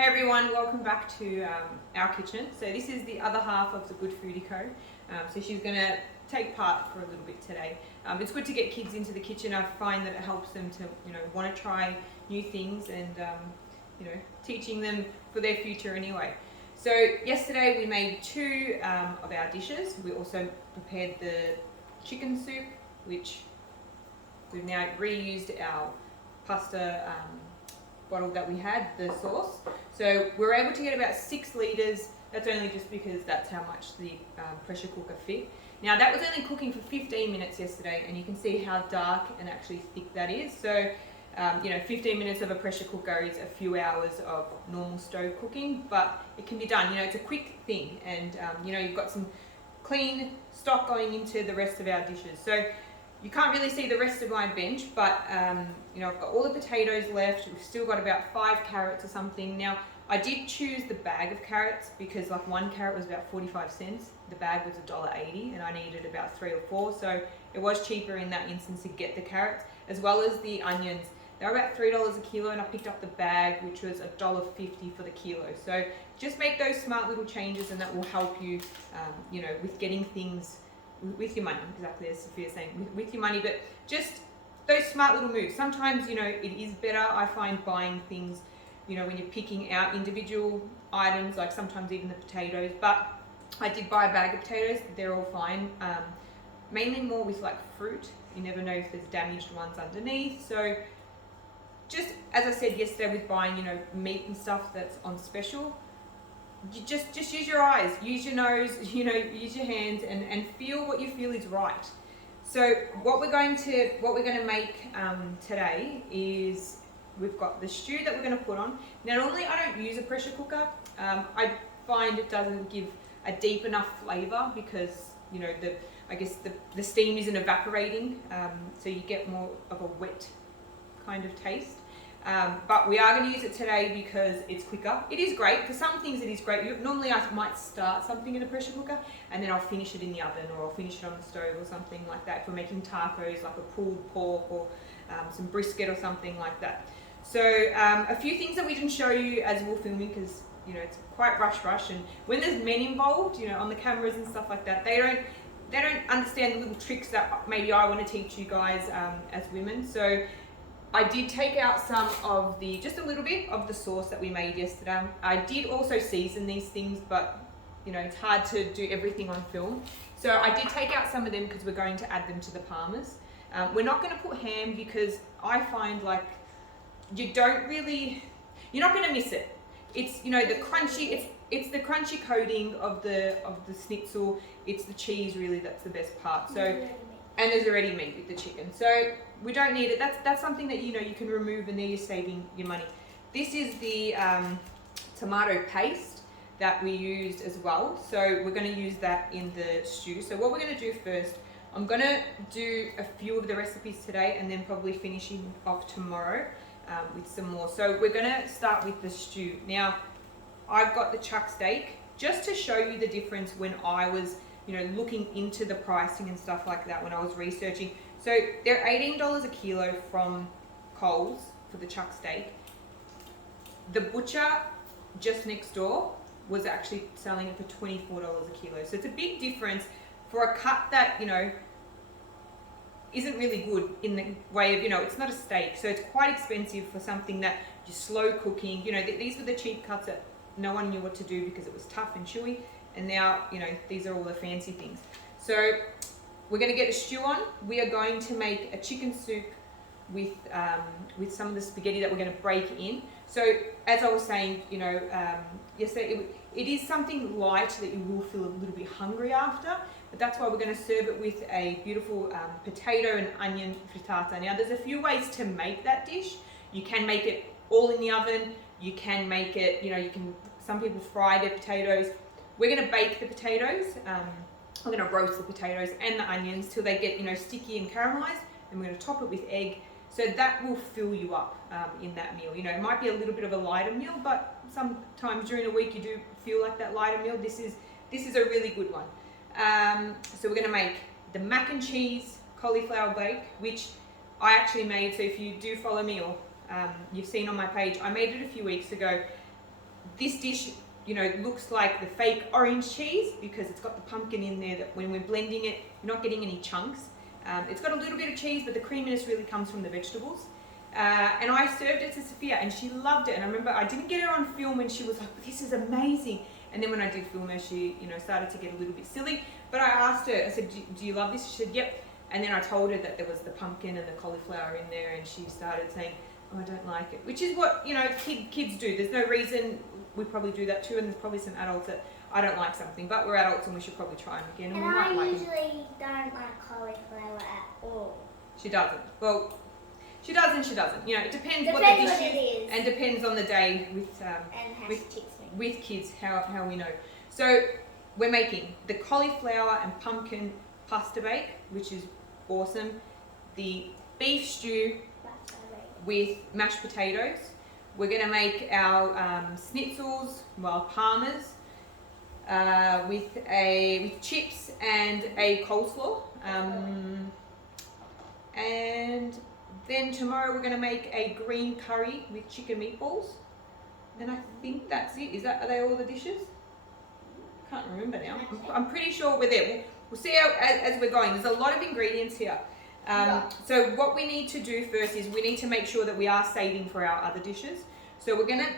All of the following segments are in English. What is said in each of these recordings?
Hey everyone, welcome back to our kitchen. So this is the other half of the Good Foodie Co. So she's going to take part for a little bit today. It's good to get kids into the kitchen. I find that it helps them to, want to try new things and, teaching them for their future anyway. So yesterday we made two of our dishes. We also prepared the chicken soup, which we've now reused our pasta bottle that we had, the sauce. So we're able to get about 6 litres. That's only just because that's how much the pressure cooker fit. Now that was only cooking for 15 minutes yesterday, and you can see how dark and actually thick that is. So 15 minutes of a pressure cooker is a few hours of normal stove cooking, but it can be done. It's a quick thing, and you've got some clean stock going into the rest of our dishes. So you can't really see the rest of my bench, but I've got all the potatoes left. We've still got about 5 carrots or something. Now, I did choose the bag of carrots because one carrot was about 45 cents. The bag was $1.80 and I needed about 3 or 4. So it was cheaper in that instance to get the carrots, as well as the onions. They were about $3 a kilo, and I picked up the bag, which was $1.50 for the kilo. So just make those smart little changes, and that will help you, with getting things with your money, exactly as Sophia's saying, with your money, but just those smart little moves. Sometimes, it is better, I find, buying things, when you're picking out individual items, like sometimes even the potatoes, but I did buy a bag of potatoes. They're all fine, mainly more with like fruit. You never know if there's damaged ones underneath. So just as I said yesterday with buying, meat and stuff that's on special, you just use your eyes, use your nose, use your hands, and feel what you feel is right. So what we're going to make today is we've got the stew that we're going to put on. Now normally I don't use a pressure cooker. I find it doesn't give a deep enough flavour because the steam isn't evaporating, so you get more of a wet kind of taste. But we are going to use it today because it's quicker. It is great. For some things it is great. Normally I might start something in a pressure cooker and then I'll finish it in the oven, or I'll finish it on the stove or something like that. If we're making tacos, like a pulled pork or some brisket or something like that. So a few things that we didn't show you as we're filming, because it's quite rush, and when there's men involved, on the cameras and stuff like that, they don't understand the little tricks that maybe I want to teach you guys as women. So I did take out just a little bit of the sauce that we made yesterday. I did also season these things, but it's hard to do everything on film. So I did take out some of them because we're going to add them to the parmas. We're not going to put ham because I find like you're not going to miss it. It's the crunchy. It's the crunchy coating of the schnitzel. It's the cheese really that's the best part. So. And there's already meat with the chicken, so we don't need it. That's something that you can remove, and then you're saving your money. This is the tomato paste that we used as well, so we're going to use that in the stew. So what we're going to do first, I'm going to do a few of the recipes today, and then probably finishing off tomorrow with some more. So we're going to start with the stew. Now, I've got the chuck steak just to show you the difference when I was looking into the pricing and stuff like that when I was researching. So they're $18 a kilo from Coles for the chuck steak. The butcher just next door was actually selling it for $24 a kilo. So it's a big difference for a cut that, isn't really good in the way of, it's not a steak. So it's quite expensive for something that you're slow cooking. These were the cheap cuts that no one knew what to do because it was tough and chewy. And now, these are all the fancy things. So we're going to get a stew on. We are going to make a chicken soup with some of the spaghetti that we're going to break in. So as I was saying, yesterday, it is something light that you will feel a little bit hungry after. But that's why we're going to serve it with a beautiful potato and onion frittata. Now, there's a few ways to make that dish. You can make it all in the oven. You can make it, some people fry their potatoes. We're going to bake the potatoes. We're going to roast the potatoes and the onions till they get, sticky and caramelized. And we're going to top it with egg. So that will fill you up in that meal. It might be a little bit of a lighter meal, but sometimes during the week you do feel like that lighter meal. This is a really good one. So we're going to make the mac and cheese cauliflower bake, which I actually made. So if you do follow me or you've seen on my page, I made it a few weeks ago. this dish, you know, looks like the fake orange cheese because it's got the pumpkin in there that when we're blending it, you're not getting any chunks. It's got a little bit of cheese, but the creaminess really comes from the vegetables. And I served it to Sophia and she loved it. And I remember I didn't get her on film and she was like, this is amazing. And then when I did film her, she, you know, started to get a little bit silly. But I asked her, I said, do you love this? She said, yep. And then I told her that there was the pumpkin and the cauliflower in there and she started saying, oh, I don't like it. Which is what, you know, kids do. There's no reason. We probably do that too. And there's probably some adults that I don't like something, but we're adults and we should probably try them again. And we might I usually don't like cauliflower at all. She doesn't. Well, she does and she doesn't. You know, it depends what Depends the what dish it is, is. and depends on the day with And how with- she chicks me. with kids how we know. So we're making the cauliflower and pumpkin pasta bake, which is awesome. The beef stew That's alright. with mashed potatoes. We're going to make our schnitzels, well, parmas, with chips and a coleslaw. And then tomorrow we're going to make a green curry with chicken meatballs. And I think that's it. Are they all the dishes? I can't remember now. I'm pretty sure we're there. We'll see as we're going. There's a lot of ingredients here. So what we need to do first is we need to make sure that we are saving for our other dishes. So we're going to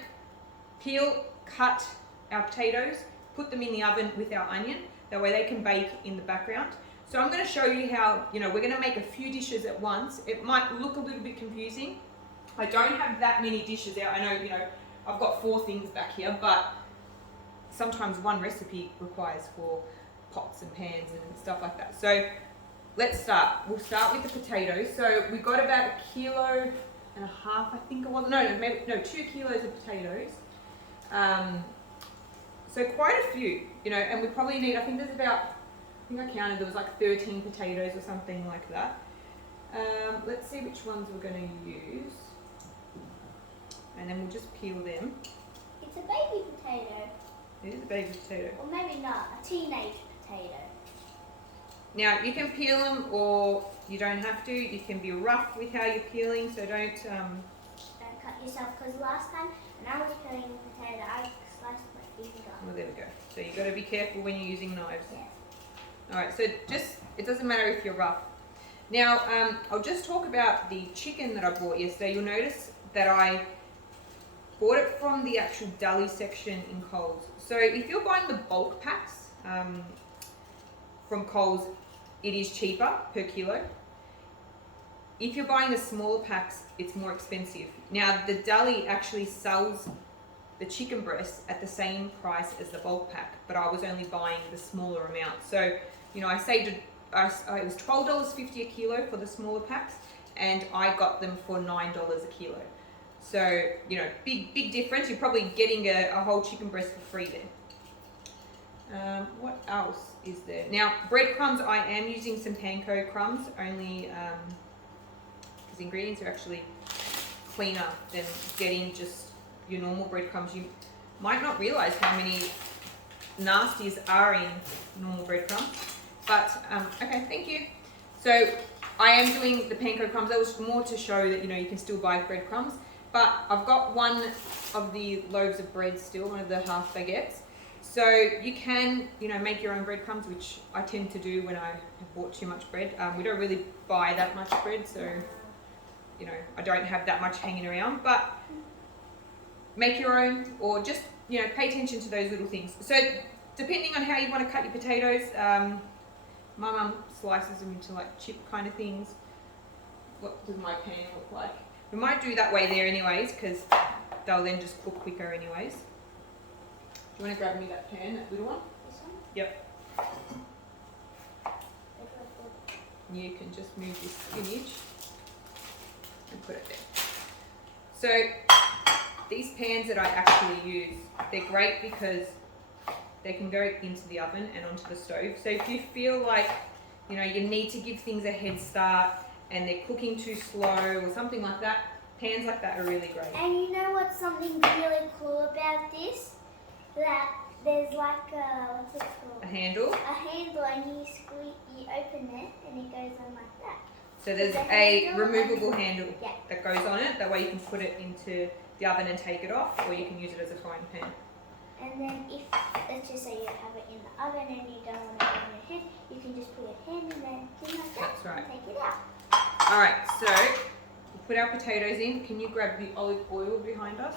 peel, cut our potatoes, put them in the oven with our onion. That way they can bake in the background. So I'm going to show you how, you know, we're going to make a few dishes at once. It might look a little bit confusing. I don't have that many dishes out. I know, you know, I've got 4 things back here, but sometimes one recipe requires 4 pots and pans and stuff like that. So let's start. We'll start with the potatoes. So we got about 1.5 kilos, I think it was. No, 2 kilos of potatoes. So quite a few, you know, and we probably need, I think there's about, I think I counted, there was like 13 potatoes or something like that. Let's see which ones we're going to use. And then we'll just peel them. It's a baby potato. It is a baby potato. Or maybe not, a teenage potato. Now you can peel them or you don't have to. You can be rough with how you're peeling, so don't... Don't cut yourself, because last time when I was peeling a potato, I sliced my finger. Well, there we go. So you've got to be careful when you're using knives. Yes. Alright, so it doesn't matter if you're rough. Now, I'll just talk about the chicken that I bought yesterday. You'll notice that I bought it from the actual deli section in Coles. So if you're buying the bulk packs from Coles, it is cheaper per kilo. If you're buying the smaller packs, it's more expensive. Now, the deli actually sells the chicken breasts at the same price as the bulk pack, but I was only buying the smaller amount. So, you know, I saved it was $12.50 a kilo for the smaller packs, and I got them for $9 a kilo. So, you know, big difference. You're probably getting a whole chicken breast for free there. What else is there? Now, breadcrumbs, I am using some panko crumbs, only because the ingredients are actually cleaner than getting just your normal breadcrumbs. You might not realize how many nasties are in normal breadcrumbs. But, okay, thank you. So, I am doing the panko crumbs. That was more to show that, you know, you can still buy breadcrumbs. But I've got one of the loaves of bread still, one of the half baguettes. So you can, you know, make your own breadcrumbs, which I tend to do when I have bought too much bread. We don't really buy that much bread, so, you know, I don't have that much hanging around. But make your own, or just, you know, pay attention to those little things. So depending on how you want to cut your potatoes, my mum slices them into like chip kind of things. What does my pan look like? We might do that way there anyways, because they'll then just cook quicker anyways. Do you want to grab me that pan, that little one? This one? Yep. You can just move this spinach and put it there. So these pans that I actually use, they're great because they can go into the oven and onto the stove. So if you feel like, you know, you need to give things a head start and they're cooking too slow or something like that, pans like that are really great. And you know what's something really cool about this? That there's like a, what's it called? A handle. A handle, and you open it and it goes on like that. So there's The a handle removable handle Yeah. that goes on it. That way you can put it into the oven and take it off, or you can use it as a frying pan. And then if, let's just say you have it in the oven and you don't want to burn your hand, you can just put your hand in there, do like that, That's right. and take it out. Alright, so we'll put our potatoes in. Can you grab the olive oil behind us?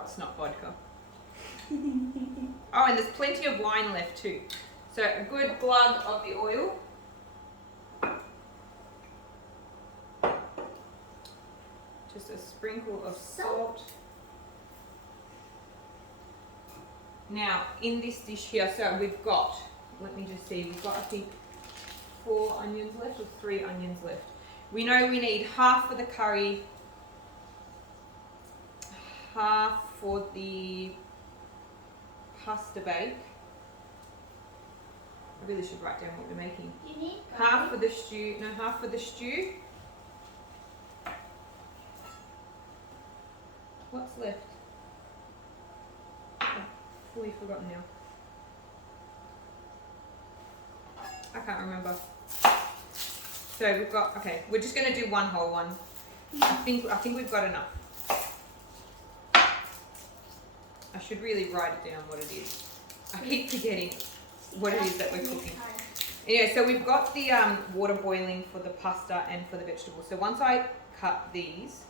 It's not vodka. Oh, and there's plenty of wine left too. So a good glug of the oil. Just a sprinkle of salt. Now, in this dish here, so we've got, let me just see, we've got, I think, 4 onions left or 3 onions left. We know we need half for the curry, half for the pasta bake. I really should write down what we're making. You need Half for the stew, no, half for the stew. What's left? I've fully forgotten now. I can't remember. So we've got, okay, we're just going to do one whole one. I think we've got enough. I should really write it down what it is. I keep forgetting what it is that we're cooking. Anyway, so we've got the water boiling for the pasta and for the vegetables. So once I cut these,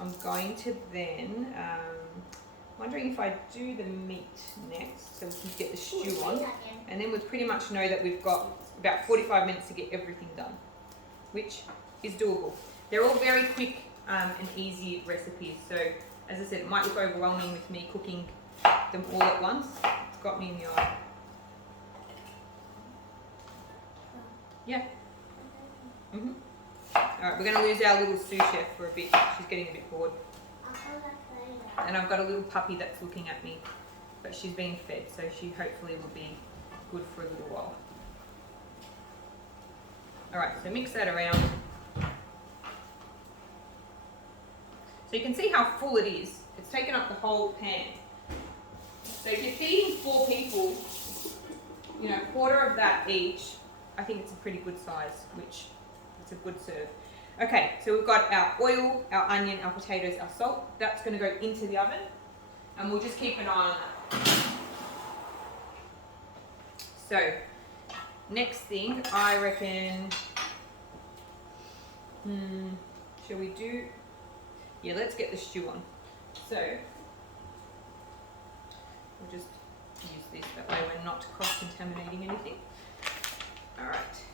I'm going to then, wondering if I do the meat next so we can get the stew on. And then we pretty much know that we've got about 45 minutes to get everything done, which is doable. They're all very quick and easy recipes. So as I said, it might look overwhelming with me cooking them all at once. It's got me in the eye. Yeah. Mhm. Alright, we're going to lose our little sous chef for a bit. She's getting a bit bored. And I've got a little puppy that's looking at me, but she's being fed, so she hopefully will be good for a little while. Alright, so mix that around. So you can see how full it is. It's taken up the whole pan. So if you're feeding 4 people, you know, quarter of that each, I think it's a pretty good size, which it's a good serve. Okay, so we've got our oil, our onion, our potatoes, our salt. That's going to go into the oven, and we'll just keep an eye on that. So, next thing, I reckon, shall we do, yeah, let's get the stew on. So, we'll just use this, that way we're not cross-contaminating anything. Alright.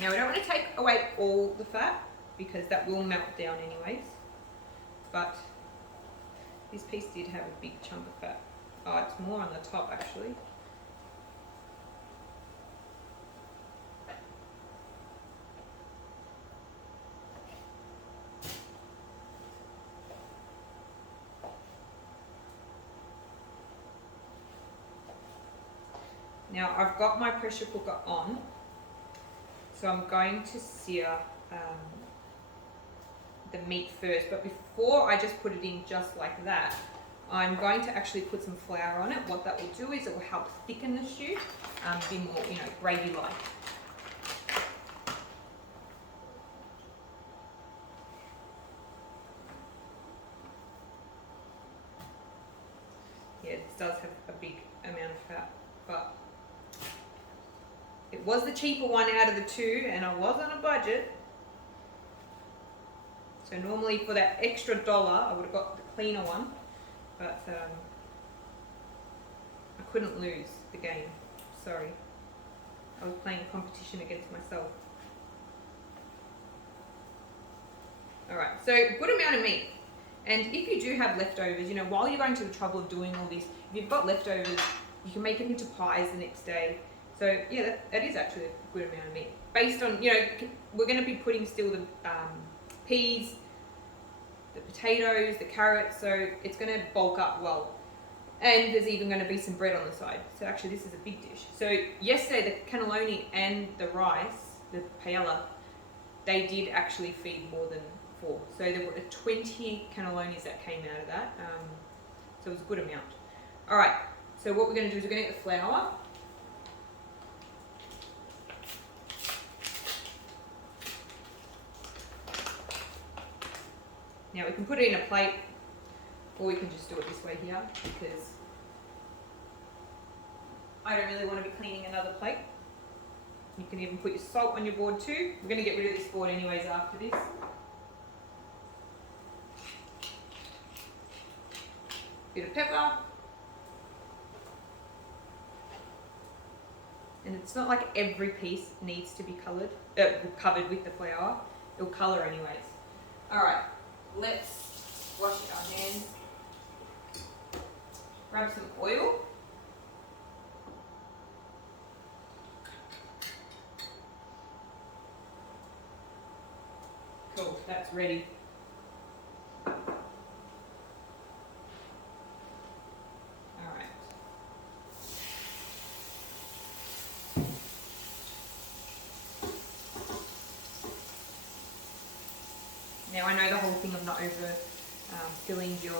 Now we don't want to take away all the fat because that will melt down anyways, but this piece did have a big chunk of fat. Oh, it's more on the top actually. Now I've got my pressure cooker on, so I'm going to sear the meat first, but before I just put it in just like that, I'm going to actually put some flour on it. What that will do is it will help thicken the stew, be more, you know, gravy-like. Yeah, this does have a big amount of fat, but it was the cheaper one out of the two, and I was on a budget. So normally for that extra $1, I would have got the cleaner one, but I couldn't lose the game. Sorry. I was playing a competition against myself. Alright, so good amount of meat. And if you do have leftovers, you know, while you're going to the trouble of doing all this, if you've got leftovers, you can make it into pies the next day. So yeah, that is actually a good amount of meat. Based on, you know, we're going to be putting still the peas, the potatoes, the carrots, so it's going to bulk up well. And there's even going to be some bread on the side. So actually this is a big dish. So yesterday the cannelloni and the rice, the paella, they did actually feed more than 4. So there were 20 cannellonis that came out of that. So it was a good amount. All right, so what we're going to do is we're going to get the flour. Now we can put it in a plate, or we can just do it this way here, because I don't really want to be cleaning another plate. You can even put your salt on your board too. We're going to get rid of this board anyways after this. Bit of pepper. And it's not like every piece needs to be covered with the flour. It'll colour anyways. Alright, let's wash our hands. Grab some oil. Cool, that's ready. Now I know the whole thing of not over filling your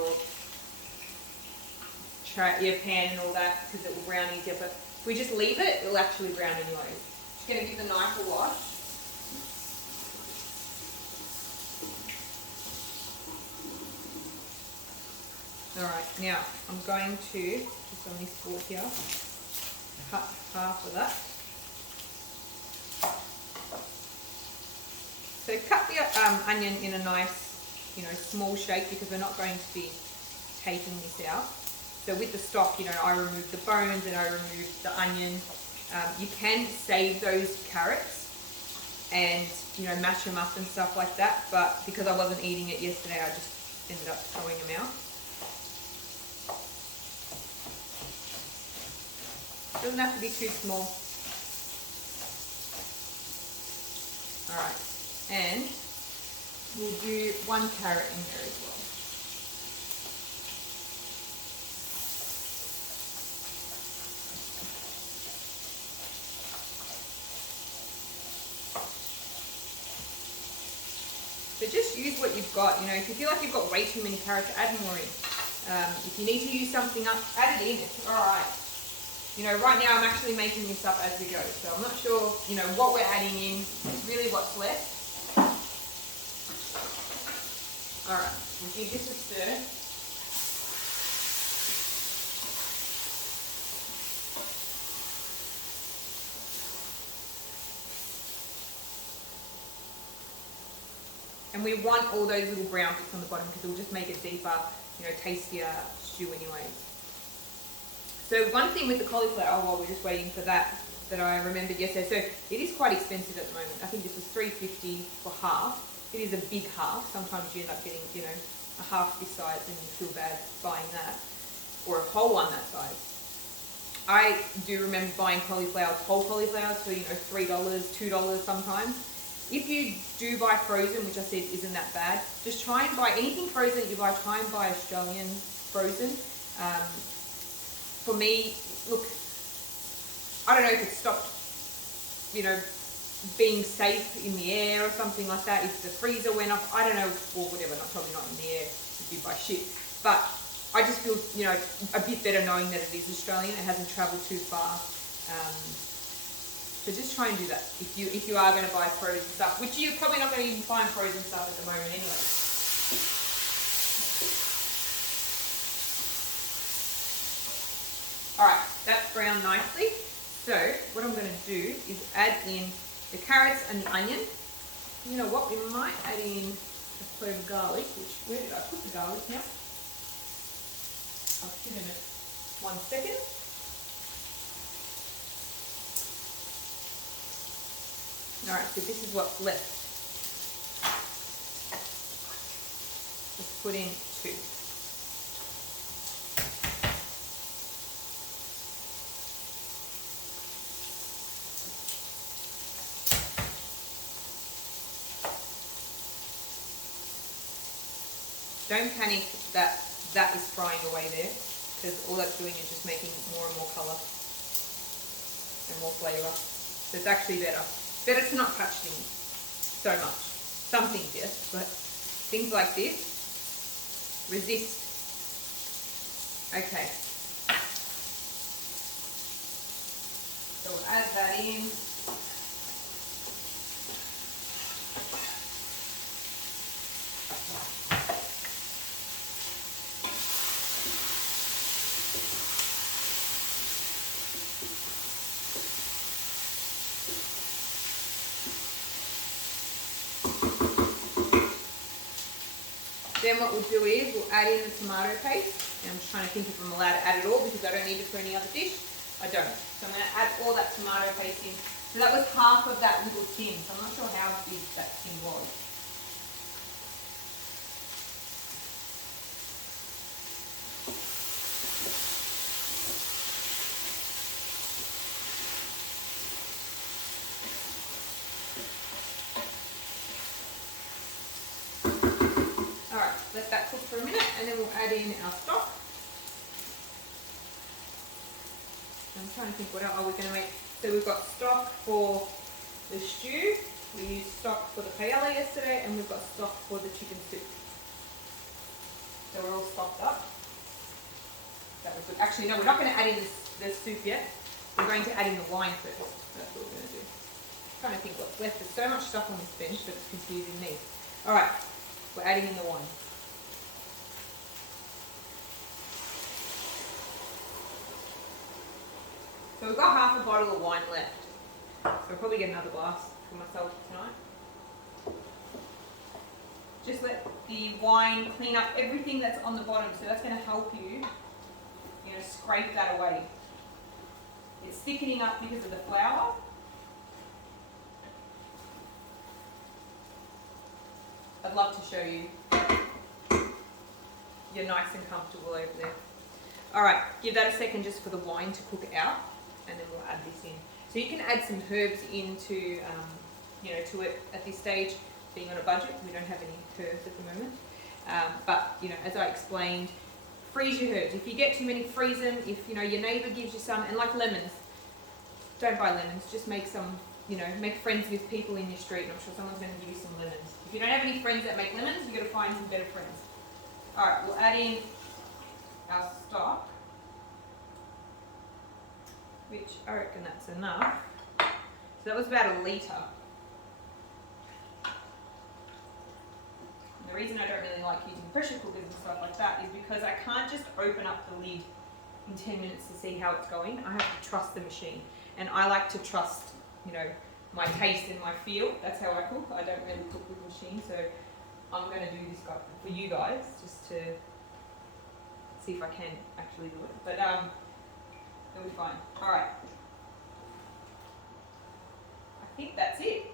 pan and all that because it will brown easier, but if we just leave it, it'll actually brown anyway. Just going to give the knife a wash. Alright, now I'm going to, just on this fork here, cut half of that. So cut the onion in a nice, small shape because we're not going to be taking this out. So with the stock, I remove the bones and I remove the onion. You can save those carrots and, mash them up and stuff like that. But because I wasn't eating it yesterday, I just ended up throwing them out. Doesn't have to be too small. All right. And we'll do 1 carrot in there as well. So just use what you've got. If you feel like you've got way too many carrots, add more in. If you need to use something up, add it in. It's all right. Right now I'm actually making this up as we go. So I'm not sure, what we're adding in. It's really what's left. Alright, we'll give this a stir. And we want all those little brown bits on the bottom because it will just make it deeper, tastier stew anyways. So one thing with the cauliflower, while we're just waiting for that I remembered yesterday, so it is quite expensive at the moment. I think this was $3.50 for half. It is a big half. Sometimes you end up getting, a half this size and you feel bad buying that. Or a whole one that size. I do remember buying cauliflowers, whole cauliflowers for, $3, $2 sometimes. If you do buy frozen, which I said isn't that bad, just try and buy anything frozen that you buy, try and buy Australian frozen. For me, look, I don't know if it stopped, being safe in the air or something like that. If the freezer went off, I don't know, or whatever, probably not in the air if you buy shit. But I just feel, a bit better knowing that it is Australian. It hasn't travelled too far. So just try and do that if you are going to buy frozen stuff, which you're probably not going to even find frozen stuff at the moment anyway. Alright, that's browned nicely. So what I'm going to do is add in the carrots and the onion. You know what, we might add in a clove of garlic, where did I put the garlic now? I'll put it in it 1 second. Alright, so this is what's left. Let's put in 2. Don't panic that is frying away there, because all that's doing is just making more and more colour and more flavour. So it's actually better. Better to not touch things so much. Some things, yes, but things like this, resist. Okay, add that in. Then what we'll do is we'll add in the tomato paste. And I'm just trying to think if I'm allowed to add it all because I don't need it for any other dish. I don't. So I'm going to add all that tomato paste in. So that was half of that little tin. So I'm not sure how big that tin was. Let that cook for a minute and then we'll add in our stock. I'm trying to think what else are we going to make. So we've got stock for the stew, we used stock for the paella yesterday, and we've got stock for the chicken soup. So we're all stocked up. That was good. Actually, no, we're not going to add in the soup yet. We're going to add in the wine first. That's what we're going to do. I'm trying to think what's left. There's so much stuff on this bench that it's confusing me. Alright, we're adding in the wine. So we've got half a bottle of wine left. So I'll probably get another glass for myself tonight. Just let the wine clean up everything that's on the bottom. So that's going to help you, scrape that away. It's thickening up because of the flour. I'd love to show you. You're nice and comfortable over there. Alright, give that a second just for the wine to cook out. And then we'll add this in. So you can add some herbs into, to it at this stage. Being on a budget, we don't have any herbs at the moment. But as I explained, freeze your herbs. If you get too many, freeze them. If your neighbour gives you some, and like lemons, don't buy lemons. Just make some, make friends with people in your street. And I'm sure someone's going to give you some lemons. If you don't have any friends that make lemons, you've got to find some better friends. All right, we'll add in our stock, which I reckon that's enough. So that was about a litre. The reason I don't really like using pressure cookers and stuff like that is because I can't just open up the lid in 10 minutes to see how it's going. I have to trust the machine. And I like to trust, my taste and my feel. That's how I cook. I don't really cook with machines. So I'm going to do this for you guys just to see if I can actually do it. But it'll be fine. Alright. I think that's it.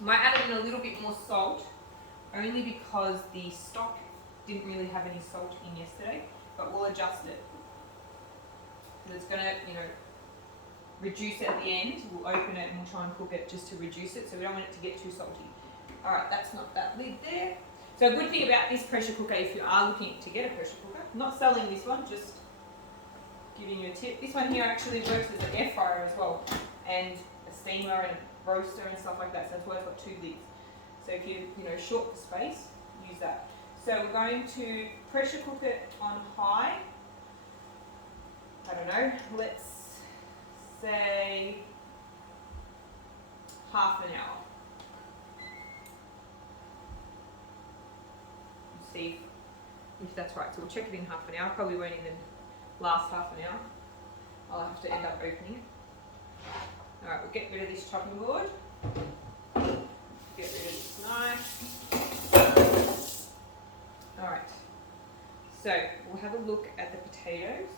Might add in a little bit more salt, only because the stock didn't really have any salt in yesterday, but we'll adjust it. And it's going to, reduce at the end. We'll open it and we'll try and cook it just to reduce it, so we don't want it to get too salty. Alright, that's not that lid there. So a good thing about this pressure cooker, if you are looking to get a pressure cooker, I'm not selling this one, just giving you a tip. This one here actually works as an air fryer as well, and a steamer and a roaster and stuff like that, so that's why it's got 2 lids. So if you, short the space, use that. So we're going to pressure cook it on high. I don't know, let's say half an hour. See if that's right. So we'll check it in half an hour. Probably won't even last half an hour. I'll have to end up opening it. Alright, we'll get rid of this chopping board. Get rid of this knife. Alright, so we'll have a look at the potatoes.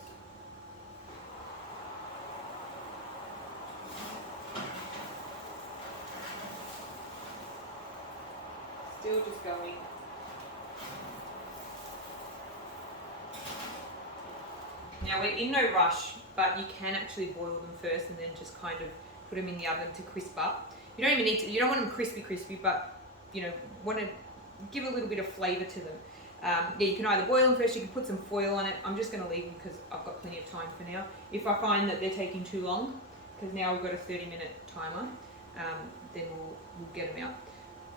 Still just going. Now we're in no rush, but you can actually boil them first and then just kind of put them in the oven to crisp up. You don't even need to, you don't want them crispy, but want to give a little bit of flavour to them. You can either boil them first, you can put some foil on it. I'm just going to leave them because I've got plenty of time for now. If I find that they're taking too long, because now we've got a 30-minute timer, then we'll get them out.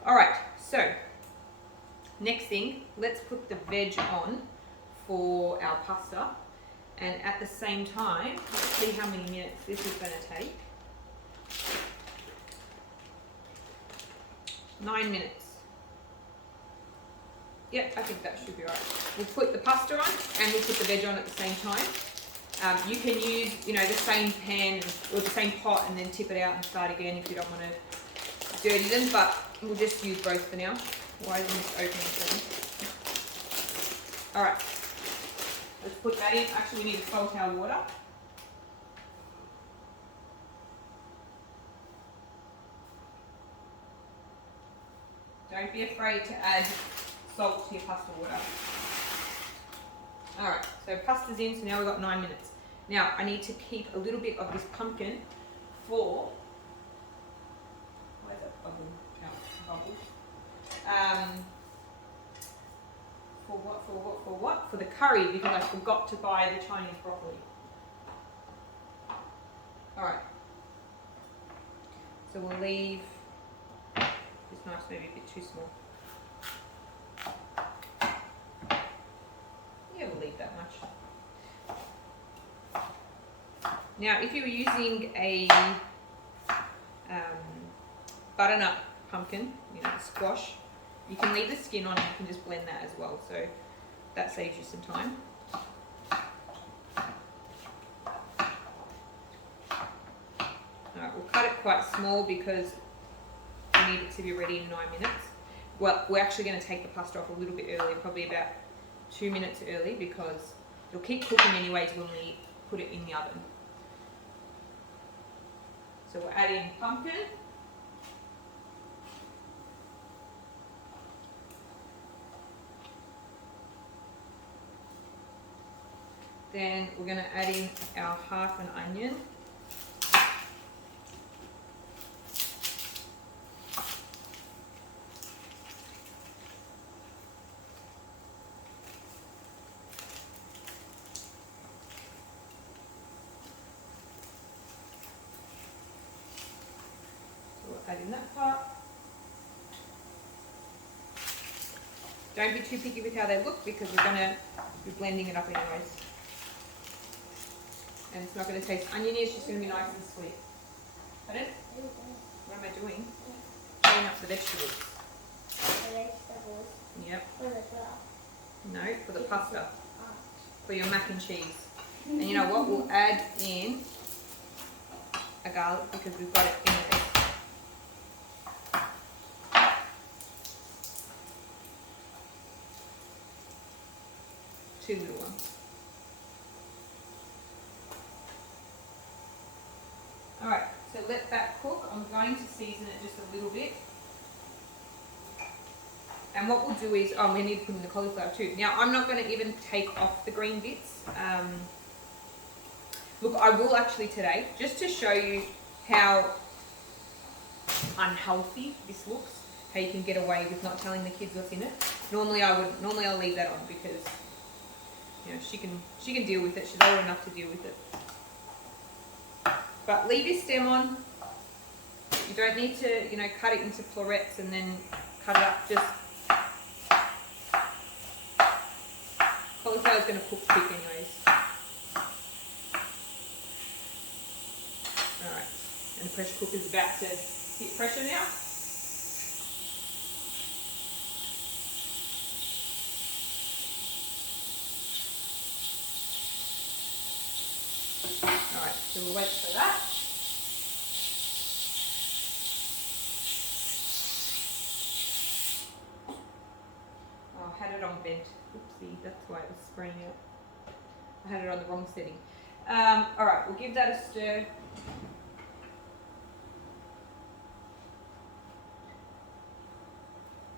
Alright, so next thing, let's put the veg on for our pasta. And at the same time, let's see how many minutes this is going to take. 9 minutes. Yep, I think that should be right. We'll put the pasta on and we'll put the veg on at the same time. You can use, the same pan or the same pot and then tip it out and start again if you don't want to dirty them, but we'll just use both for now. Why isn't this open for me? Alright, let's put that in. Actually, we need to salt our water. Don't be afraid to add salt to your pasta water. Alright, so pasta's in, so now we've got 9 minutes. Now, I need to keep a little bit of this pumpkin for... Where's that bubble? Bubble. For what? For the curry, because I forgot to buy the Chinese broccoli. Alright. So we'll leave this knife maybe a bit too small. Yeah, we'll leave that much. Now, if you were using a butternut pumpkin, squash, you can leave the skin on and you can just blend that as well. So that saves you some time. Alright, we'll cut it quite small because we need it to be ready in 9 minutes. Well, we're actually going to take the pasta off a little bit early, probably about 2 minutes early, because it'll keep cooking anyways when we put it in the oven. So we'll add in pumpkin. Then we're going to add in our half an onion. Add in that part. Don't be too picky with how they look because we're going to be blending it up anyways. And it's not going to taste oniony, it's just going to be nice and sweet. Pardon? What am I doing? Cleaning up the vegetables. The vegetables? Yep. For the broth? No, for the pasta. For your mac and cheese. And you know what? We'll add in a garlic because we've got it in there. 2 little ones. Alright, so let that cook. I'm going to season it just a little bit. And what we'll do is, we need to put in the cauliflower too. Now, I'm not going to even take off the green bits. Look, I will actually today, just to show you how unhealthy this looks, how you can get away with not telling the kids what's in it. Normally I'll leave that on because she can deal with it. She's old enough to deal with it. But leave your stem on. You don't need to, cut it into florets and then cut it up. Just cauliflower's going to cook quick anyways. Alright, and the pressure cooker's about to hit pressure now. Alright, so we'll wait for that. Oh, I had it on bent. Oopsie, that's why it was spraying out. I had it on the wrong setting. Alright, we'll give that a stir.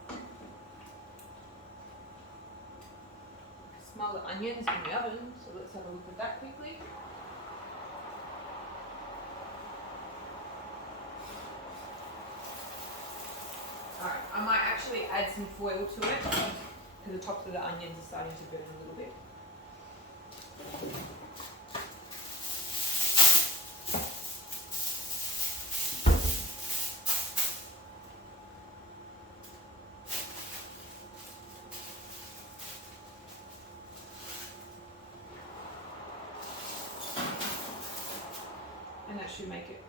I smell the onions in the oven, so let's have a look at that quickly. Alright, I might actually add some foil to it because the tops of the onions are starting to burn a little bit. And that should make it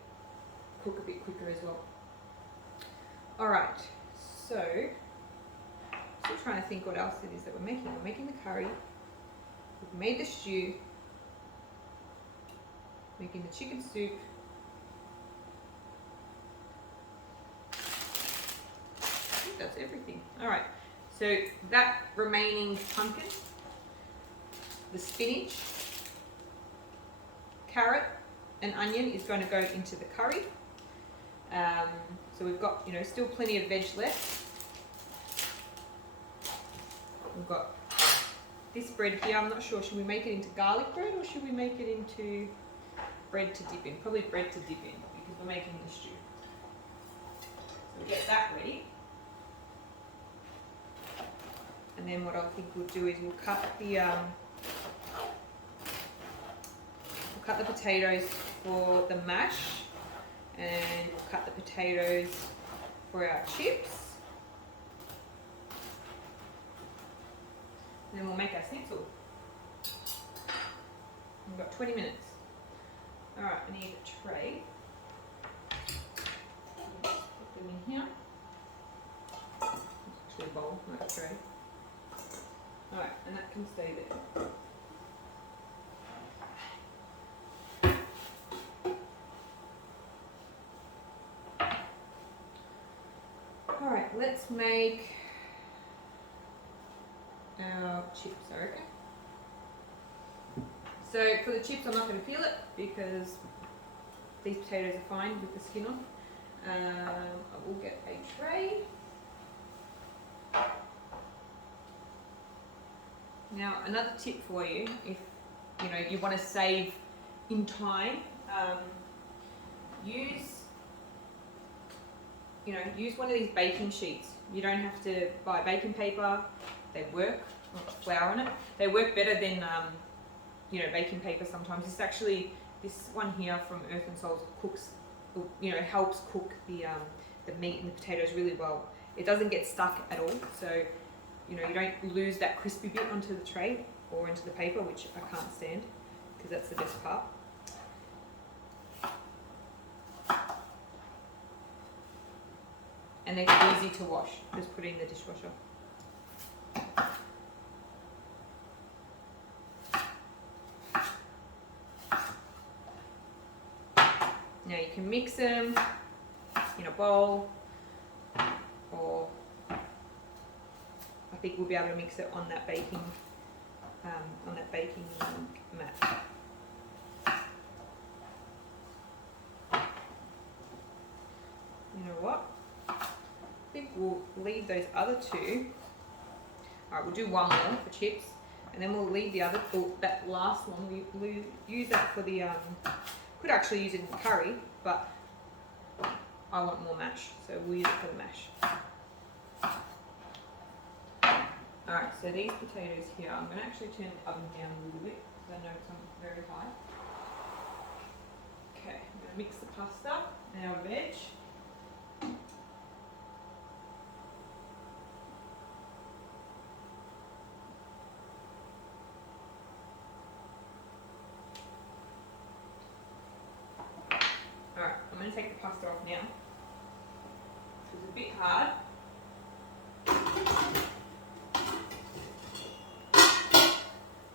cook a bit quicker as well. Alright, So, still trying to think what else it is that we're making. We're making the curry. We've made the stew. Making the chicken soup. I think that's everything. All right. So that remaining pumpkin, the spinach, carrot, and onion is going to go into the curry. So we've got, you know, still plenty of veg left. We've got this bread here. I'm not sure, should we make it into garlic bread or should we make it into bread to dip in? Probably bread to dip in because we're making the stew. So we'll get that ready. And then what I think we'll do is we'll cut the potatoes for the mash, and we'll cut the potatoes for our chips. And then we'll make our schnitzel. We've got 20 minutes. Alright, I need a tray. Put them in here. It's actually a bowl, not a tray. Alright, and that can stay there. Alright, let's make our chips, I reckon. So for the chips, I'm not going to peel it because these potatoes are fine with the skin on. I will get a tray. Now, another tip for you, if you know you want to save in time, use one of these baking sheets. You don't have to buy baking paper. They work, not flour on it. They work better than baking paper sometimes. This one here from Earth and Souls cooks, helps cook the meat and the potatoes really well. It doesn't get stuck at all, so you don't lose that crispy bit onto the tray or into the paper, which I can't stand because that's the best part. And they're easy to wash. Just put it in the dishwasher. Now you can mix them in a bowl, or I think we'll be able to mix it on that baking mat. You know what? I think we'll leave those other two. Alright, we'll do one more for chips, and then we'll leave the other, that last one, we'll use that for the, could actually use it in the curry, but I want more mash, so we'll use it for the mash. Alright, so these potatoes here, I'm going to actually turn the oven down a little bit, because I know it's on very high. Okay, I'm going to mix the pasta and our veg. Alright, I'm going to take the pasta off now. It's a bit hard.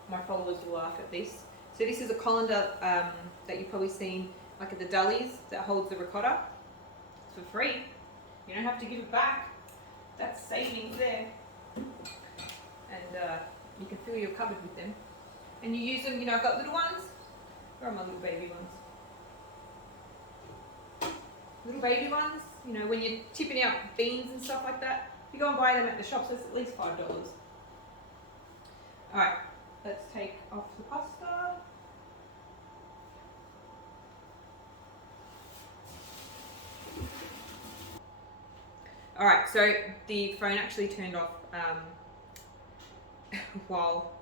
My followers will laugh at this. So this is a colander that you've probably seen like at the delis that holds the ricotta. It's for free. You don't have to give it back. That's savings there. And you can fill your cupboard with them. And you use them, I've got little ones. Where are my little baby ones? Little baby ones, when you're tipping out beans and stuff like that, you go and buy them at the shops, that's at least $5. Alright, let's take off the pasta. Alright, so the phone actually turned off while,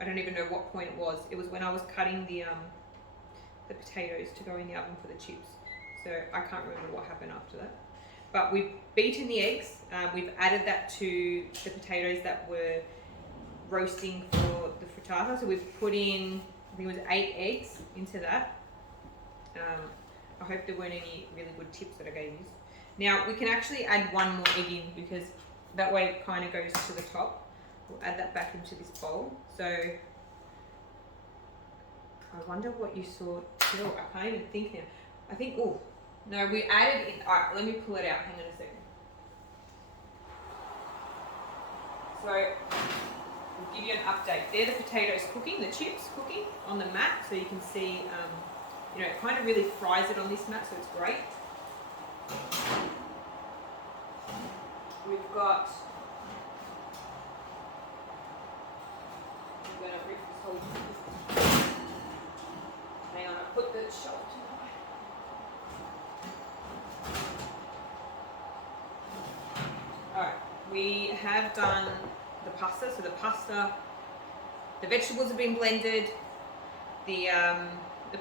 I don't even know what point it was. It was when I was cutting the potatoes to go in the oven for the chips. So I can't remember what happened after that. But we've beaten the eggs. We've added that to the potatoes that were roasting for the frittata. So we've put in, I think it was 8 eggs into that. I hope there weren't any really good tips that I gave you. Now we can actually add one more egg in because that way it kind of goes to the top. We'll add that back into this bowl. So I wonder what you saw. Ew, I can't even think now. I think, oh, no, we added in. All right, let me pull it out. Hang on a second. So we'll give you an update. They're the potatoes cooking, the chips cooking on the mat, so you can see, you know, it kind of really fries it on this mat, so it's great. We've got. I'm going to rip this whole. Hang on, I put the shovel to the Alright, we have done the pasta. So the vegetables have been blended. The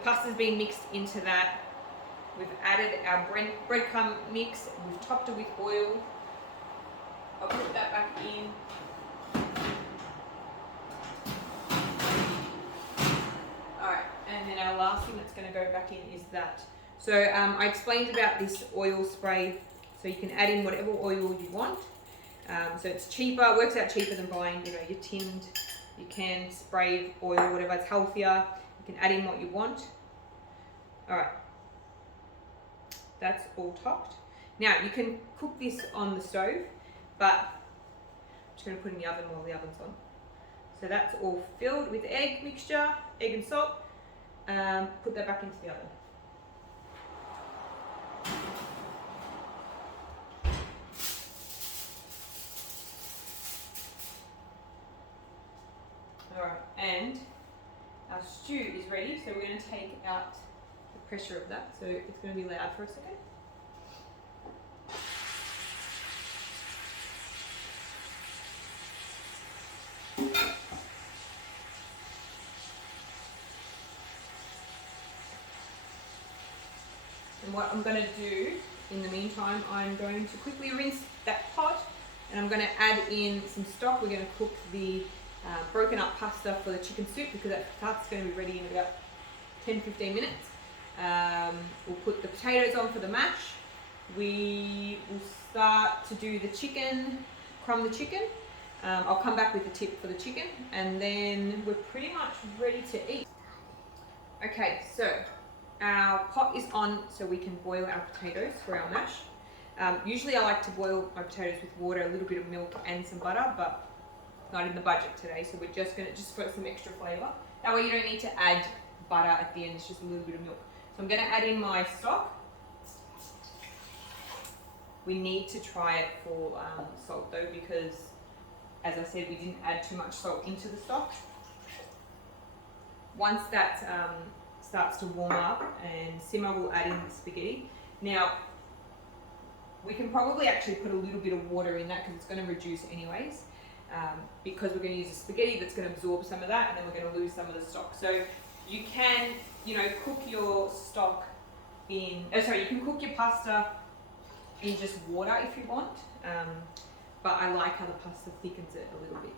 pasta's been mixed into that. We've added our breadcrumb mix. We've topped it with oil. I'll put that back in. Alright, and then our last thing that's going to go back in is that. So I explained about this oil spray. So you can add in whatever oil you want. So it's cheaper, works out cheaper than buying, you know, your tinned, you can spray oil, whatever, it's healthier. You can add in what you want. Alright, that's all topped. Now you can cook this on the stove, but I'm just going to put it in the oven while the oven's on. So that's all filled with egg mixture, egg and salt. Put that back into the oven. Alright, and our stew is ready, so we're going to take out the pressure of that, so it's going to be loud for a second. And what I'm going to do in the meantime, I'm going to quickly rinse that pot, and I'm going to add in some stock. We're going to cook the broken up pasta for the chicken soup because that's going to be ready in about 10-15 minutes. We'll put the potatoes on for the mash. We will start to do the chicken, crumb the chicken. I'll come back with the tip for the chicken, and then we're pretty much ready to eat. Okay, so our pot is on so we can boil our potatoes for our mash. Usually I like to boil my potatoes with water, a little bit of milk and some butter, but not in the budget today, so we're just going to for some extra flavour. That way you don't need to add butter at the end, it's just a little bit of milk. So I'm going to add in my stock. We need to try it for salt though, because as I said, we didn't add too much salt into the stock. Once that starts to warm up and simmer, we'll add in the spaghetti. Now, we can probably actually put a little bit of water in that because it's going to reduce anyways. Because we're going to use a spaghetti that's going to absorb some of that, and then we're going to lose some of the stock. So you can, you know, cook your stock in, you can cook your pasta in just water if you want, but I like how the pasta thickens it a little bit.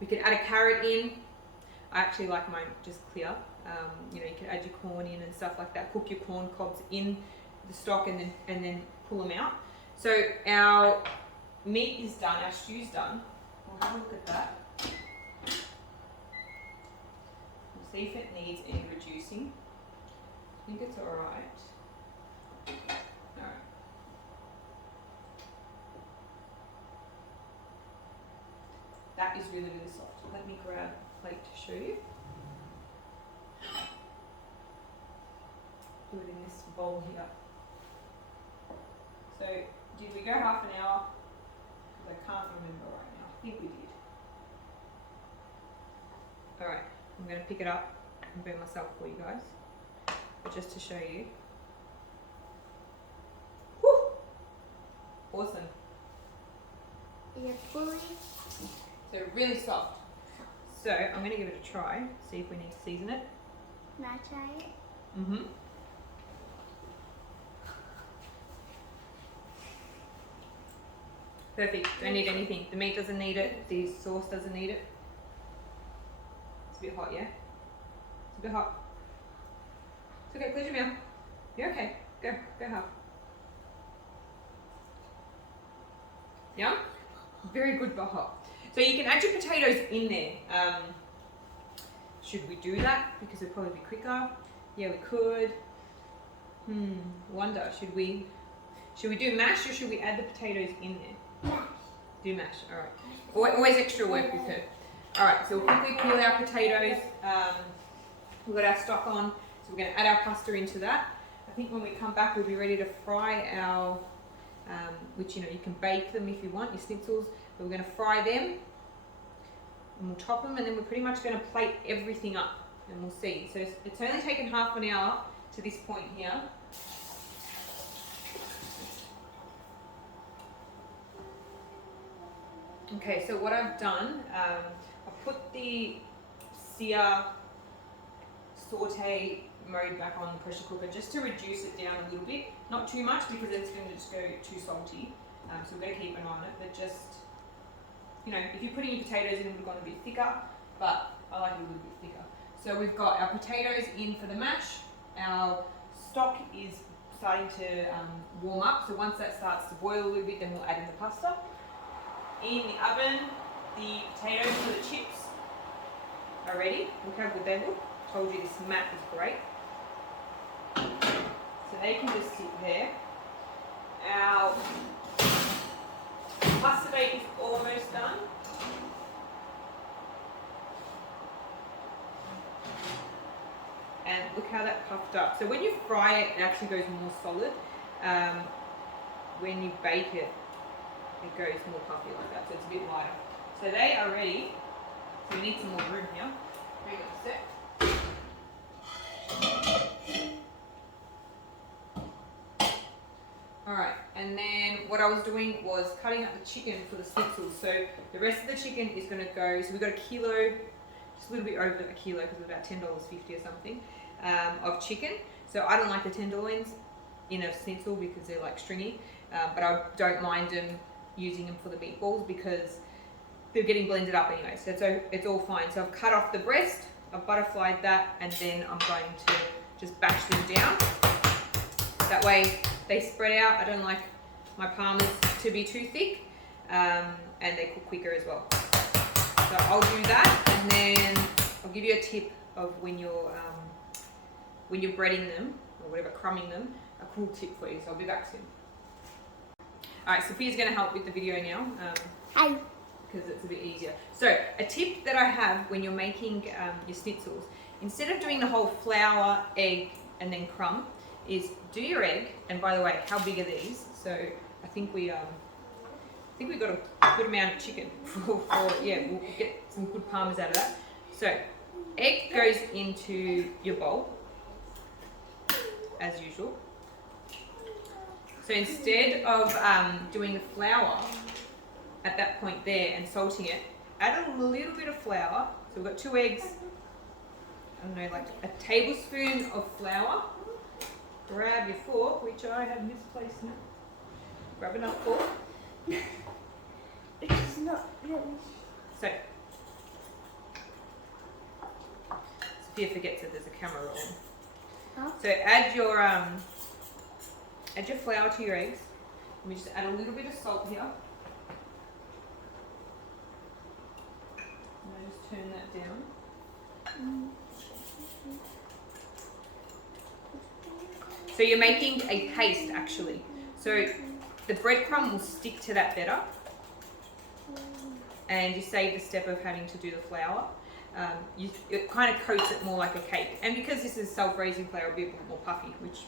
We could add a carrot in. I actually like mine just clear. You know, you can add your corn in and stuff like that. Cook your corn cobs in the stock and then pull them out. So our meat is done, our stew's done. We'll have a look at that. We'll see if it needs any reducing. I think it's alright. Alright. That is really, really soft. Let me grab a plate to show you. Do it in this bowl here. So, did we go half an hour? I can't remember right now. I think we did. Alright, I'm going to pick it up and burn myself for you guys. But just to show you. Woo! Awesome. Is it fully? So really soft. So I'm going to give it a try, see if we need to season it. Can I try it? Mm-hmm. Perfect. Don't need anything. The meat doesn't need it. The sauce doesn't need it. It's a bit hot, yeah? It's a bit hot. It's okay. Close your mouth. You're okay. Go have. Yeah? Very good, Baha. So you can add your potatoes in there. Should we do that? Because it'd probably be quicker. Yeah, we could. Wonder, should we do mash or should we add the potatoes in there? Mash. Do mash, alright. Always extra work with her. Alright, so we'll quickly peel our potatoes. We've got our stock on, so we're going to add our pasta into that. I think when we come back we'll be ready to fry our, which you can bake them if you want, your schnitzels, but we're going to fry them and we'll top them, and then we're pretty much going to plate everything up and we'll see. So it's only taken half an hour to this point here. Okay, so what I've done, I've put the sear saute mode back on the pressure cooker just to reduce it down a little bit. Not too much because it's going to just go too salty. So we're going to keep an eye on it, but just, if you're putting your potatoes in, it would have gone a bit thicker, but I like it a little bit thicker. So we've got our potatoes in for the mash. Our stock is starting to warm up, so once that starts to boil a little bit, then we'll add in the pasta. In the oven, the potatoes for the chips are ready. Look how good they look. Told you this mat is great. So they can just sit there. Our pasta bake is almost done. And look how that puffed up. So when you fry it, it actually goes more solid. When you bake it, it goes more puffy like that, so it's a bit lighter. So they are ready. So we need some more room here. Hang on a sec. Alright, and then what I was doing was cutting up the chicken for the schnitzels. So the rest of the chicken is going to go, so we've got a kilo, just a little bit over a kilo because it's about $10.50 or something, of chicken. So I don't like the tenderloins in a schnitzel because they're like stringy, but I don't mind them using them for the meatballs because they're getting blended up anyway, so it's all fine. So I've cut off the breast, I've butterflied that, and then I'm going to just bash them down. That way they spread out. I don't like my parmas to be too thick, and they cook quicker as well. So I'll do that, and then I'll give you a tip of when you're breading them, or whatever, crumbing them, a cool tip for you, so I'll be back soon. Alright, Sophia's going to help with the video now. Hi. Because it's a bit easier. So a tip that I have when you're making your schnitzels, instead of doing the whole flour, egg, and then crumb, is do your egg. And by the way, how big are these? So I think we got a good amount of chicken yeah, we'll get some good parmas out of that. So egg goes into your bowl as usual. So instead of doing the flour at that point there and salting it, add a little bit of flour. So we've got 2 eggs, I don't know, like a tablespoon of flour. Grab your fork, which I have misplaced now. Grab another fork. Which is not really. So, Sophia forgets that there's a camera rolling. Huh? So add your flour to your eggs. Let me just add a little bit of salt here. And I just turn that down. So you're making a paste actually. So the breadcrumb will stick to that better. And you save the step of having to do the flour. It kind of coats it more like a cake. And because this is self-raising flour, it'll be a bit more puffy, which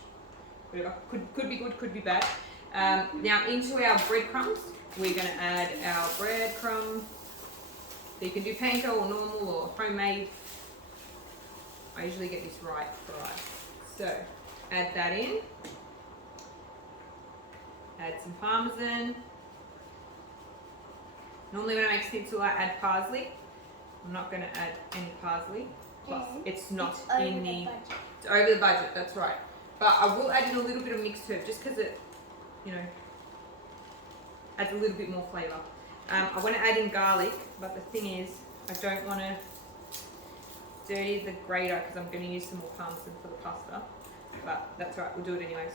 whatever, could be good, could be bad. Now into our breadcrumbs, we're going to add our breadcrumb. So you can do panko or normal or homemade. I usually get this right fried. So add that in. Add some parmesan. Normally when I make schnitzel I add parsley. I'm not going to add any parsley. Plus it's not in the... It's over the budget, that's right. But I will add in a little bit of mixed herb just because it, adds a little bit more flavour. I want to add in garlic, but the thing is, I don't want to dirty the grater because I'm going to use some more parmesan for the pasta. But that's right, we'll do it anyways.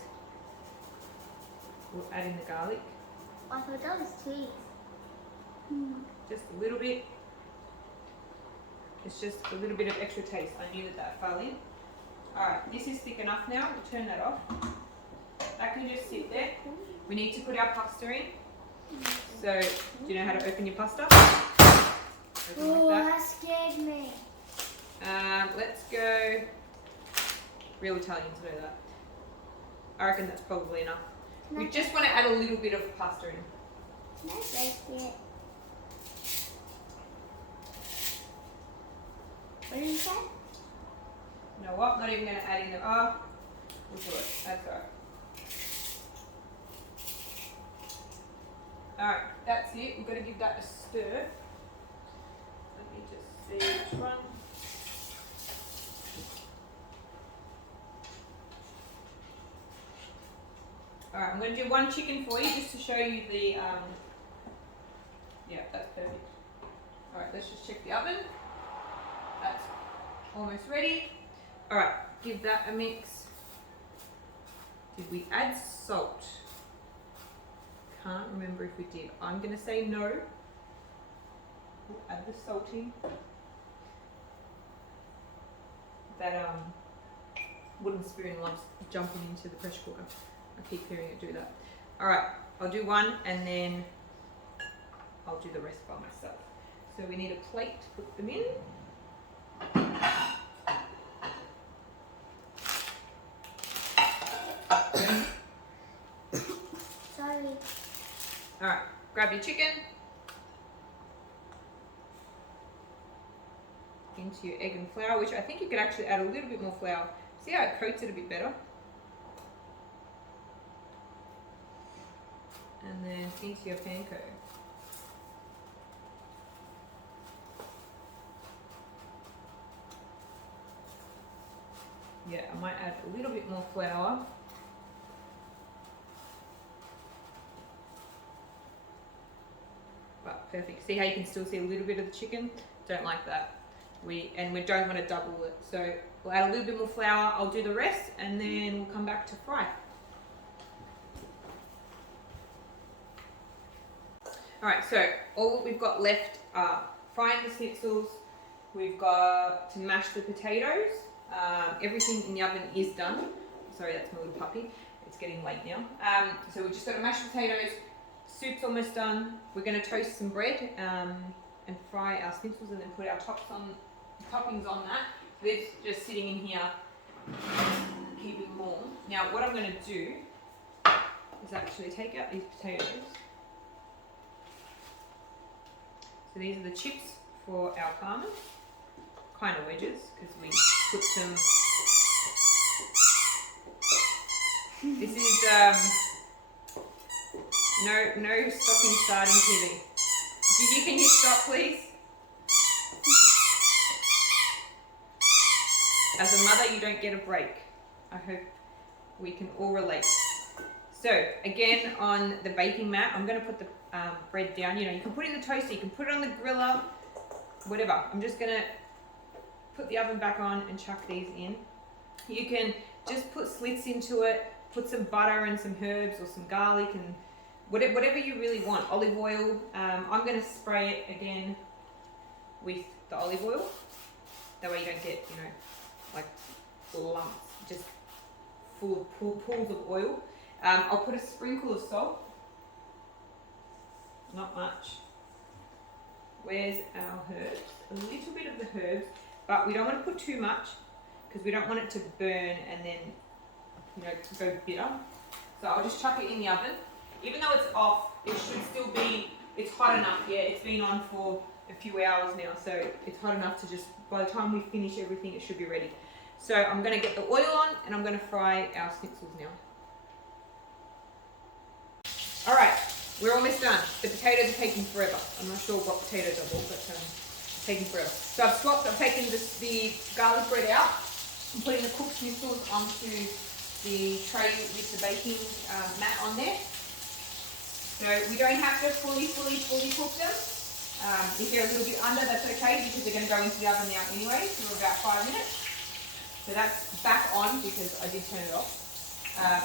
We'll add in the garlic. I thought that was cheese. Just a little bit. It's just a little bit of extra taste. I knew that fell in. Alright, this is thick enough now. We'll turn that off. That can just sit there. We need to put our pasta in. So, do you know how to open your pasta? Open Oh, like that scared me. that. Let's go. Real Italians know that. I reckon that's probably enough. We just want to add a little bit of pasta in. Can I taste it? What did you say? You know what? Not even going to add in the. Oh, we'll do it. That's alright. Alright, that's it. We've got to give that a stir. Let me just see which one. Alright, I'm going to do one chicken for you just to show you the. Yeah, that's perfect. Alright, let's just check the oven. That's almost ready. Alright, give that a mix. Did we add salt? Can't remember if we did. I'm going to say no. We'll add the salt in. That wooden spoon loves jumping into the pressure cooker. I keep hearing it do that. Alright, I'll do one and then I'll do the rest by myself. So we need a plate to put them in. Sorry. Alright, grab your chicken. Into your egg and flour, which I think you could actually add a little bit more flour. See how it coats it a bit better? And then into your panko. Yeah, I might add a little bit more flour. But perfect. See how you can still see a little bit of the chicken? Don't like that. We don't want to double it. So we'll add a little bit more flour. I'll do the rest and then we'll come back to fry. Alright, so all we've got left are frying the schnitzels. We've got to mash the potatoes. Everything in the oven is done. Sorry, that's my little puppy. It's getting late now. So we've just got to mash the potatoes. Soup's almost done. We're going to toast some bread and fry our schnitzels and then put our toppings on that. This just sitting in here, keeping warm. Now, what I'm going to do is actually take out these potatoes. So these are the chips for our parmas, kind of wedges, because we put some. This is no stopping starting TV. Gigi, can you stop, please? As a mother, you don't get a break. I hope we can all relate. So again, on the baking mat, I'm going to put the bread down. You know, you can put it in the toaster, you can put it on the griller, whatever. I'm just going to put the oven back on and chuck these in. You can just put slits into it, put some butter and some herbs or some garlic and whatever you really want. Olive oil. I'm going to spray it again with the olive oil. That way you don't get, you know, like lumps, just full of pools of oil. I'll put a sprinkle of salt. Not much. Where's our herbs? A little bit of the herbs, but we don't want to put too much because we don't want it to burn and then, you know, to go bitter. So I'll just chuck it in the oven. Even though it's off, it should still be, it's hot enough. Yeah, it's been on for a few hours now, so it's hot enough to just, by the time we finish everything, it should be ready. So I'm going to get the oil on and I'm going to fry our schnitzels now. Alright, we're almost done. The potatoes are taking forever. I'm not sure what potatoes I bought, but it's taking forever. So I've taken the garlic bread out. I'm putting the cooked schnitzels onto the tray with the baking mat on there. So we don't have to fully cook them. If they're a little bit under, that's okay because they're going to go into the oven now anyway for about 5 minutes. So that's back on because I did turn it off.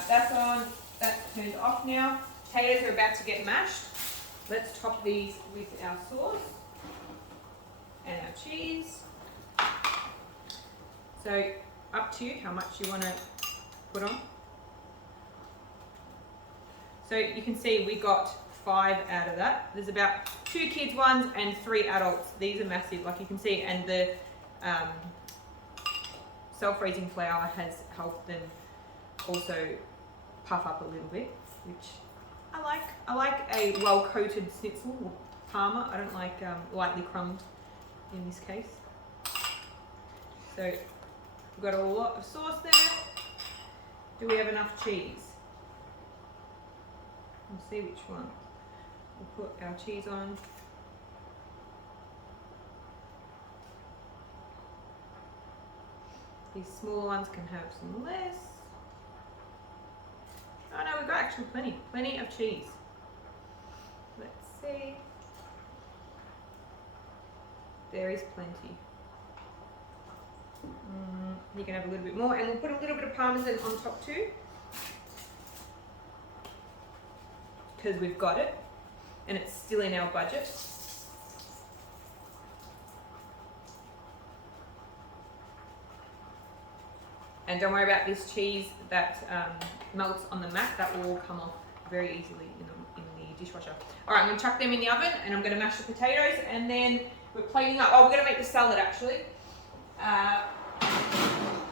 That's on, that's turned off now. Potatoes are about to get mashed. Let's top these with our sauce and our cheese. So up to you how much you want to put on. So you can see we got 5 out of that. There's about 2 kids ones and 3 adults. These are massive, like you can see, and the self-raising flour has helped them also puff up a little bit, which I like. I like a well-coated schnitzel or parma. I don't like lightly crumbed in this case. So we've got a lot of sauce there. Do we have enough cheese? We'll see which one. We'll put our cheese on. These smaller ones can have some less. Oh no, we've got actually plenty of cheese. Let's see. There is plenty. You can have a little bit more, and we'll put a little bit of parmesan on top too, because we've got it, and it's still in our budget. And don't worry about this cheese that melts on the mat. That will all come off very easily in the dishwasher. All right, I'm going to chuck them in the oven, and I'm going to mash the potatoes, and then we're plating up. Oh, we're going to make the salad actually.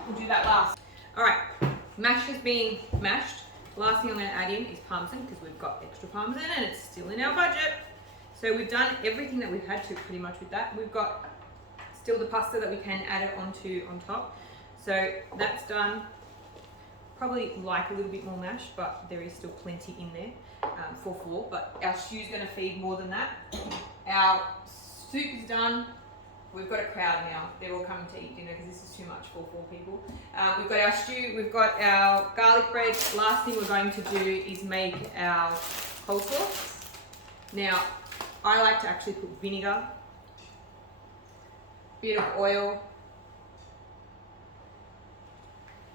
We'll do that last. All right, mash is being mashed. Last thing I'm going to add in is parmesan, because we've got extra parmesan and it's still in our budget. So we've done everything that we've had to pretty much with that. We've got still the pasta that we can add it on top. So that's done. Probably like a little bit more mash, but there is still plenty in there for 4. But our stew's going to feed more than that. Our soup is done. We've got a crowd now. They're all coming to eat dinner because this is too much for 4 people. We've got our stew. We've got our garlic bread. Last thing we're going to do is make our coleslaw. Now, I like to actually put vinegar, bit of oil,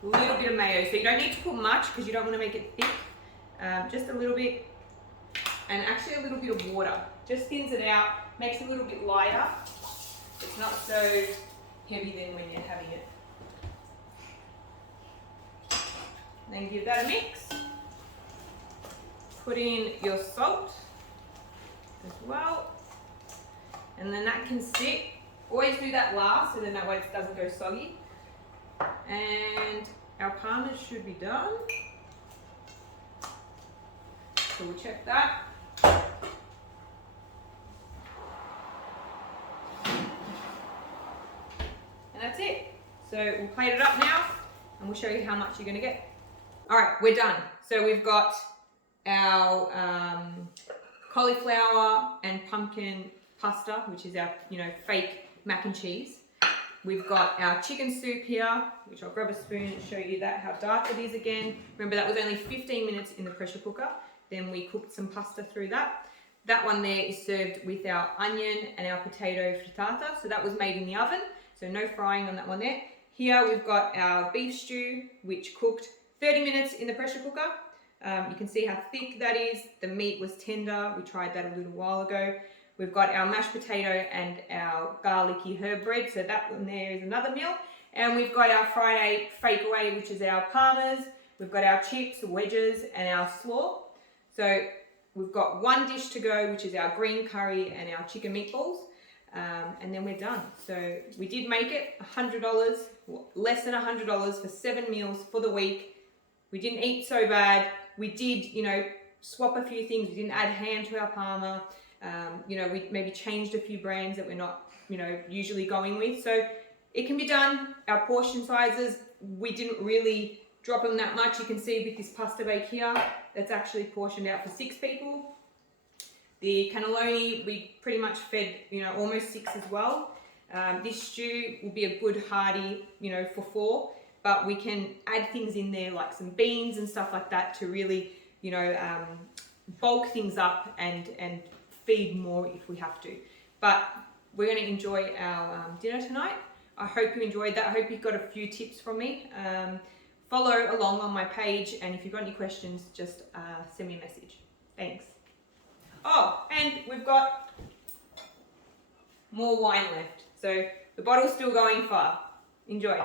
a little bit of mayo. So you don't need to put much because you don't want to make it thick. Just a little bit, and actually a little bit of water. Just thins it out, makes it a little bit lighter. It's not so heavy then when you're having it. Then give that a mix. Put in your salt as well. And then that can sit. Always do that last, so then that way it doesn't go soggy. And our parmas should be done. So we'll check that. And that's it. So we'll plate it up now and we'll show you how much you're going to get. All right, we're done. So we've got our cauliflower and pumpkin pasta, which is our fake mac and cheese. We've got our chicken soup here, which I'll grab a spoon and show you that how dark it is again. Remember, that was only 15 minutes in the pressure cooker. Then we cooked some pasta through that. That one there is served with our onion and our potato frittata. So that was made in the oven. So no frying on that one there. Here we've got our beef stew, which cooked 30 minutes in the pressure cooker. You can see how thick that is. The meat was tender. We tried that a little while ago. We've got our mashed potato and our garlicky herb bread. So that one there is another meal. And we've got our Friday fake away, which is our parmas. We've got our chips, wedges, and our slaw. So we've got one dish to go, which is our green curry and our chicken meatballs. And then we're done. So we did make it $100, less than $100 for 7 meals for the week. We didn't eat so bad. We did, swap a few things. We didn't add ham to our parma. We maybe changed a few brands that we're not, usually going with. So it can be done. Our portion sizes, we didn't really drop them that much. You can see with this pasta bake here, that's actually portioned out for 6 people. The cannelloni, we pretty much fed, almost 6 as well. This stew will be a good hearty, for 4, but we can add things in there like some beans and stuff like that to really, bulk things up and feed more if we have to. But we're going to enjoy our dinner tonight. I hope you enjoyed that. I hope you got a few tips from me. Follow along on my page, and if you've got any questions, just send me a message. Thanks. Oh, and we've got more wine left. So the bottle's still going far. Enjoy.